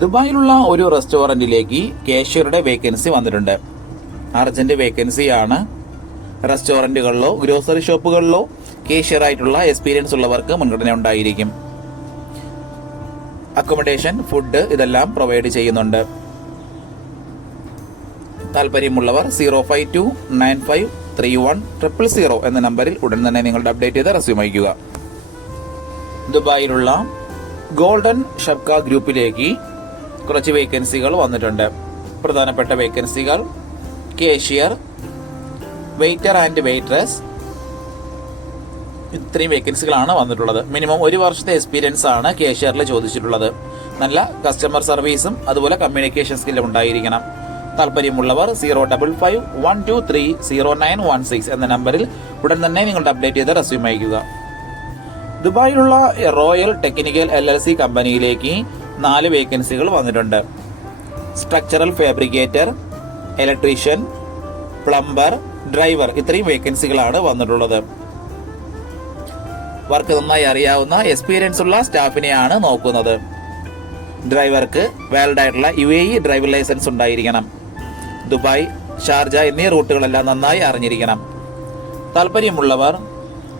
ദുബായിലുള്ള ഒരു റെസ്റ്റോറന്റിലേക്ക് കേഷ്യറുടെ വേക്കൻസി വന്നിട്ടുണ്ട്. അർജന്റ് വേക്കൻസിയാണ് റെസ്റ്റോറന്റുകളിലോ ഗ്രോസറി ഷോപ്പുകളിലോ കേഷ്യറായിട്ടുള്ള എക്സ്പീരിയൻസ് ഉള്ളവർക്ക് മുൻഗണന ഉണ്ടായിരിക്കും. അക്കോമഡേഷൻ ഫുഡ് ഇതെല്ലാം പ്രൊവൈഡ് ചെയ്യുന്നുണ്ട്. താല്പര്യമുള്ളവർ zero five two nine five three one triple zero എന്ന നമ്പറിൽ ഉടൻ തന്നെ നിങ്ങളുടെ അപ്ഡേറ്റ് ചെയ്ത് റെസ്യൂം അയക്കുക ദുബായിലുള്ള ഗോൾഡൻ ഷബ്ക ഗ്രൂപ്പിലേക്ക് കുറച്ച് വേക്കൻസികൾ വന്നിട്ടുണ്ട്. പ്രധാനപ്പെട്ട വേക്കൻസികൾ കേഷ്യർ വെയിറ്റർ ആൻഡ് വെയിട്രസ് ഇത്രയും വേക്കൻസികളാണ് വന്നിട്ടുള്ളത്. മിനിമം ഒരു വർഷത്തെ എക്സ്പീരിയൻസ് ആണ് കേഷ്യറിൽ ചോദിച്ചിട്ടുള്ളത്. നല്ല കസ്റ്റമർ സർവീസും അതുപോലെ കമ്മ്യൂണിക്കേഷൻ സ്കില്ലും ഉണ്ടായിരിക്കണം. താല്പര്യമുള്ളവർ zero double five one two three zero nine one six എന്ന നമ്പറിൽ ഉടൻ തന്നെ നിങ്ങളുടെ അപ്ഡേറ്റ് ചെയ്ത റെസ്യൂം അയക്കുക ദുബായിലുള്ള royal technical L L C കമ്പനിയിലേക്ക് നാല് വേക്കൻസികൾ വന്നിട്ടുണ്ട്. Structural fabricator electrician plumber driver ഇത്രയും വേക്കൻസികളാണ് വന്നിട്ടുള്ളത്. വർക്ക് നന്നായി അറിയാവുന്ന എക്സ്പീരിയൻസ് ഉള്ള സ്റ്റാഫിനെയാണ് നോക്കുന്നത്. ഡ്രൈവർക്ക് വാലിഡ് ആയിട്ടുള്ള U A E driving licence ഉണ്ടായിരിക്കണം. ദുബായ് ഷാർജ എന്നീ റൂട്ടുകളെല്ലാം നന്നായി അറിഞ്ഞിരിക്കണം. താല്പര്യമുള്ളവർ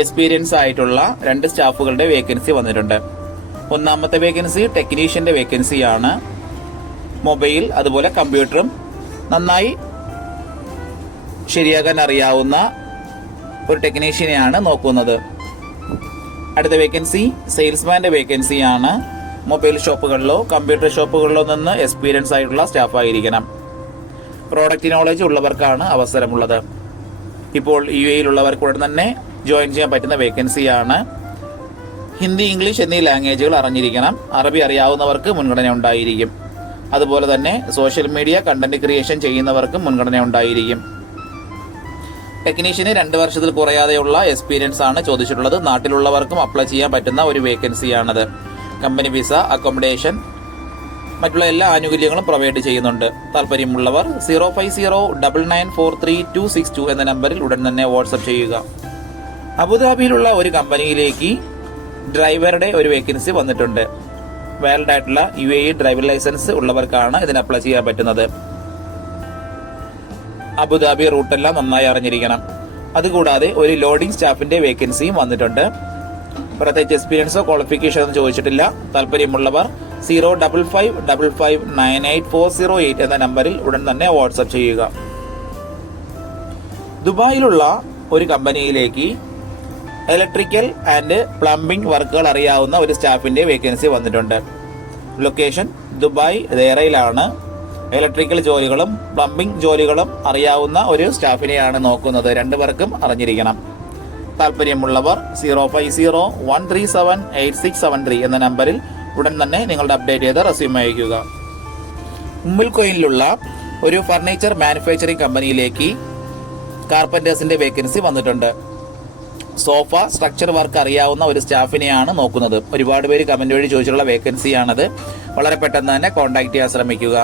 എക്സ്പീരിയൻസ് ആയിട്ടുള്ള രണ്ട് സ്റ്റാഫുകളുടെ വേക്കൻസി വന്നിട്ടുണ്ട്. ഒന്നാമത്തെ വേക്കൻസി ടെക്നീഷ്യന്റെ വേക്കൻസിയാണ് മൊബൈൽ അതുപോലെ കമ്പ്യൂട്ടറും. നന്നായി ശരിയാക്കാൻ അറിയാവുന്ന ഒരു ടെക്നീഷ്യനെയാണ് നോക്കുന്നത്. അടുത്ത വേക്കൻസി സെയിൽസ്മാന്റെ വേക്കൻസിയാണ് മൊബൈൽ ഷോപ്പുകളിലോ കമ്പ്യൂട്ടർ ഷോപ്പുകളിലോ നിന്ന് എക്സ്പീരിയൻസ് ആയിട്ടുള്ള സ്റ്റാഫ് ആയിരിക്കണം. പ്രോഡക്റ്റ് നോളജ് ഉള്ളവർക്കാണ് അവസരമുള്ളത്. ഇപ്പോൾ യു എയിലുള്ളവർക്ക് ഉടൻ തന്നെ ജോയിൻ ചെയ്യാൻ പറ്റുന്ന വേക്കൻസിയാണ്. ഹിന്ദി ഇംഗ്ലീഷ് എന്നീ ലാംഗ്വേജുകൾ അറിഞ്ഞിരിക്കണം. അറബി അറിയാവുന്നവർക്ക് മുൻഗണന ഉണ്ടായിരിക്കും. അതുപോലെ തന്നെ സോഷ്യൽ മീഡിയ കണ്ടന്റ് ക്രിയേഷൻ ചെയ്യുന്നവർക്കും മുൻഗണന ഉണ്ടായിരിക്കും. ടെക്നീഷ്യന് രണ്ട് വർഷത്തിൽ കുറയാതെയുള്ള എക്സ്പീരിയൻസ് ആണ് ചോദിച്ചിട്ടുള്ളത്. നാട്ടിലുള്ളവർക്കും അപ്ലൈ ചെയ്യാൻ പറ്റുന്ന ഒരു വേക്കൻസിയാണത് കമ്പനി വിസ അക്കോമഡേഷൻ മറ്റുള്ള എല്ലാ ആനുകൂല്യങ്ങളും പ്രൊവൈഡ് ചെയ്യുന്നുണ്ട്. താല്പര്യമുള്ളവർ zero five zero double nine four three two six two എന്ന നമ്പറിൽ ഉടൻ തന്നെ വാട്സപ്പ് ചെയ്യുക. അബുദാബിയിലുള്ള ഒരു കമ്പനിയിലേക്ക് ഡ്രൈവറുടെ ഒരു വേക്കൻസി വന്നിട്ടുണ്ട്. വാലിഡ് ആയിട്ടുള്ള യു എ ഡ്രൈവിംഗ് ലൈസൻസ് ഉള്ളവർക്കാണ് ഇതിന് അപ്ലൈ ചെയ്യാൻ പറ്റുന്നത്. അബുദാബി റൂട്ടെല്ലാം നന്നായി അറിഞ്ഞിരിക്കണം. അതുകൂടാതെ ഒരു ലോഡിംഗ് സ്റ്റാഫിന്റെ വേക്കൻസിയും വന്നിട്ടുണ്ട്. പ്രത്യേകിച്ച് എക്സ്പീരിയൻസോ ക്വാളിഫിക്കേഷനോ ഒന്നും ചോദിച്ചിട്ടില്ല. താല്പര്യമുള്ളവർ zero double five double five nine eight four zero eight എന്ന നമ്പറിൽ ഉടൻ തന്നെ വാട്സപ്പ് ചെയ്യുക. ദുബായിലുള്ള ഒരു കമ്പനിയിലേക്ക് ഇലക്ട്രിക്കൽ ആൻഡ് പ്ലംബിംഗ് വർക്കുകൾ അറിയാവുന്ന ഒരു സ്റ്റാഫിന്റെ വേക്കൻസി വന്നിട്ടുണ്ട്. ലൊക്കേഷൻ ദുബായ് ദേറയിലാണ് ഇലക്ട്രിക്കൽ ജോലികളും പ്ലംബിംഗ് ജോലികളും അറിയാവുന്ന ഒരു സ്റ്റാഫിനെയാണ് നോക്കുന്നത്. രണ്ടു രണ്ടുപേർക്കും അറിഞ്ഞിരിക്കണം. താല്പര്യമുള്ളവർ zero five zero one three seven eight six seven three എന്ന നമ്പറിൽ ഉടൻ തന്നെ നിങ്ങളുടെ അപ്ഡേറ്റ് ചെയ്ത റെസ്യൂം അയക്കുക ഉമ്മിൽ കോയിലുള്ള ഒരു ഫർണിച്ചർ മാനുഫാക്ചറിംഗ് കമ്പനിയിലേക്ക് കാർപ്പന്റേഴ്സിന്റെ വേക്കൻസി വന്നിട്ടുണ്ട്. സോഫ സ്ട്രക്ചർ വർക്ക് അറിയാവുന്ന ഒരു സ്റ്റാഫിനെയാണ് നോക്കുന്നത്. ഒരുപാട് പേര് കമന്റ് വഴി ചോദിച്ചിട്ടുള്ള വേക്കൻസിയാണത് വളരെ പെട്ടെന്ന് തന്നെ കോൺടാക്ട് ചെയ്യാൻ ശ്രമിക്കുക.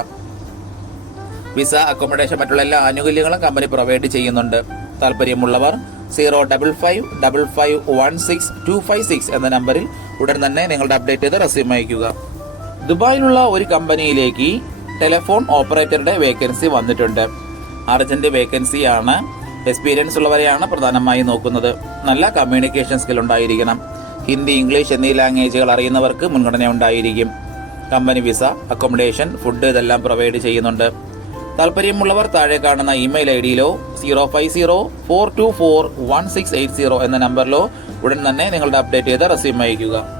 വിസ അക്കോമഡേഷൻ മറ്റുള്ള എല്ലാ ആനുകൂല്യങ്ങളും കമ്പനി പ്രൊവൈഡ് ചെയ്യുന്നുണ്ട്. താല്പര്യമുള്ളവർ zero double five double five one six two five six എന്ന നമ്പറിൽ ഉടൻ തന്നെ നിങ്ങളുടെ അപ്ഡേറ്റ് ചെയ്ത് റെസ്യൂം അയക്കുക ദുബായിലുള്ള ഒരു കമ്പനിയിലേക്ക് ടെലിഫോൺ ഓപ്പറേറ്ററുടെ വേക്കൻസി വന്നിട്ടുണ്ട്. അർജന്റ് വേക്കൻസിയാണ് എക്സ്പീരിയൻസ് ഉള്ളവരെയാണ് പ്രധാനമായും നോക്കുന്നത്. നല്ല കമ്മ്യൂണിക്കേഷൻ സ്കിൽ ഉണ്ടായിരിക്കണം. ഹിന്ദി ഇംഗ്ലീഷ് എന്നീ ലാംഗ്വേജുകൾ അറിയുന്നവർക്ക് മുൻഗണന ഉണ്ടായിരിക്കും. കമ്പനി വിസ അക്കോമഡേഷൻ ഫുഡ് ഇതെല്ലാം പ്രൊവൈഡ് ചെയ്യുന്നുണ്ട്. താല്പര്യമുള്ളവർ താഴെ കാണുന്ന email I ഡിയിലോ zero five zero four two four one six eight zero എന്ന നമ്പറിലോ ഉടൻ തന്നെ നിങ്ങളുടെ അപ്ഡേറ്റ് ചെയ്ത റെസ്യൂം അയക്കുക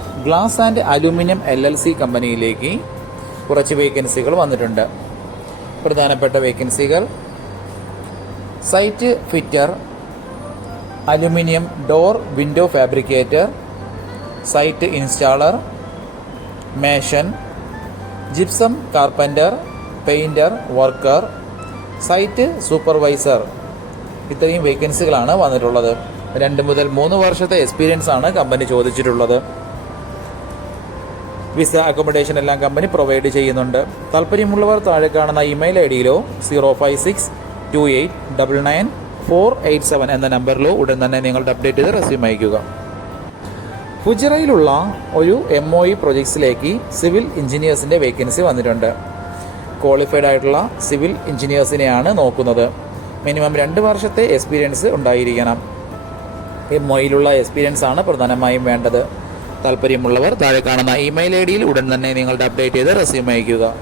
glass and aluminium L L C കമ്പനിയിലേക്ക് കുറച്ച് വേക്കൻസികൾ വന്നിട്ടുണ്ട്. പ്രധാനപ്പെട്ട വേക്കൻസികൾ site fitter aluminium door window fabricator site installer mason gypsum carpenter painter worker site supervisor ഇത്രയും വേക്കൻസികളാണ് വന്നിട്ടുള്ളത്. രണ്ട് മുതൽ മൂന്ന് വർഷത്തെ എക്സ്പീരിയൻസ് ആണ് കമ്പനി ചോദിച്ചിട്ടുള്ളത്. വിസ അക്കോമഡേഷൻ എല്ലാം കമ്പനി പ്രൊവൈഡ് ചെയ്യുന്നുണ്ട്. താല്പര്യമുള്ളവർ താഴെ കാണുന്ന email I ഡിയിലോ zero five six two eight double nine four eight seven എന്ന നമ്പറിലോ ഉടൻ തന്നെ നിങ്ങളുടെ അപ്ഡേറ്റ് ചെയ്ത് റെസ്യൂം അയക്കുക ഫുജിറയിലുള്ള ഒരു എം ഒ ഇ പ്രൊജക്ട്സിലേക്ക് സിവിൽ എഞ്ചിനീയേഴ്സിന്റെ വേക്കൻസി വന്നിട്ടുണ്ട്. ക്വാളിഫൈഡ് ആയിട്ടുള്ള സിവിൽ എഞ്ചിനീയേഴ്സിനെയാണ് നോക്കുന്നത്. മിനിമം രണ്ട് വർഷത്തെ എക്സ്പീരിയൻസ് ഉണ്ടായിരിക്കണം. എം ഒയിലുള്ള എക്സ്പീരിയൻസ് ആണ് പ്രധാനമായും വേണ്ടത്. താല്പര്യമുള്ളവർ താഴെ കാണുന്ന ഇമെയിൽ ഐ ഡിയിൽ ഉടൻ തന്നെ നിങ്ങളുടെ അപ്ഡേറ്റ് ചെയ്ത് റെസ്യൂം അയക്കുക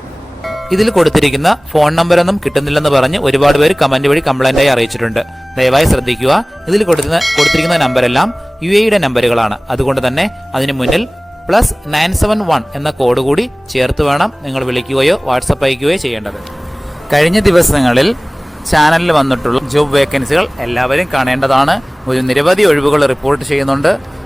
ഇതിൽ കൊടുത്തിരിക്കുന്ന ഫോൺ നമ്പറൊന്നും കിട്ടുന്നില്ലെന്ന് പറഞ്ഞ് ഒരുപാട് പേര് കമന്റ് വഴി കംപ്ലൈന്റ് ആയി അറിയിച്ചിട്ടുണ്ട്. ദയവായി ശ്രദ്ധിക്കുക. ഇതിൽ കൊടുക്കുന്ന കൊടുത്തിരിക്കുന്ന നമ്പരെല്ലാം യു എയുടെ നമ്പറുകളാണ് അതുകൊണ്ട് തന്നെ അതിന് മുന്നിൽ പ്ലസ് നയൻ സെവൻ വൺ എന്ന കോഡ് കൂടി ചേർത്ത് വേണം നിങ്ങൾ വിളിക്കുകയോ വാട്സപ്പ് അയക്കുകയോ ചെയ്യേണ്ടത്. കഴിഞ്ഞ ദിവസങ്ങളിൽ ചാനലിൽ വന്നിട്ടുള്ള ജോബ് വേക്കൻസികൾ എല്ലാവരും കാണേണ്ടതാണ്. ഒരു നിരവധി ഒഴിവുകൾ റിപ്പോർട്ട് ചെയ്യുന്നുണ്ട്.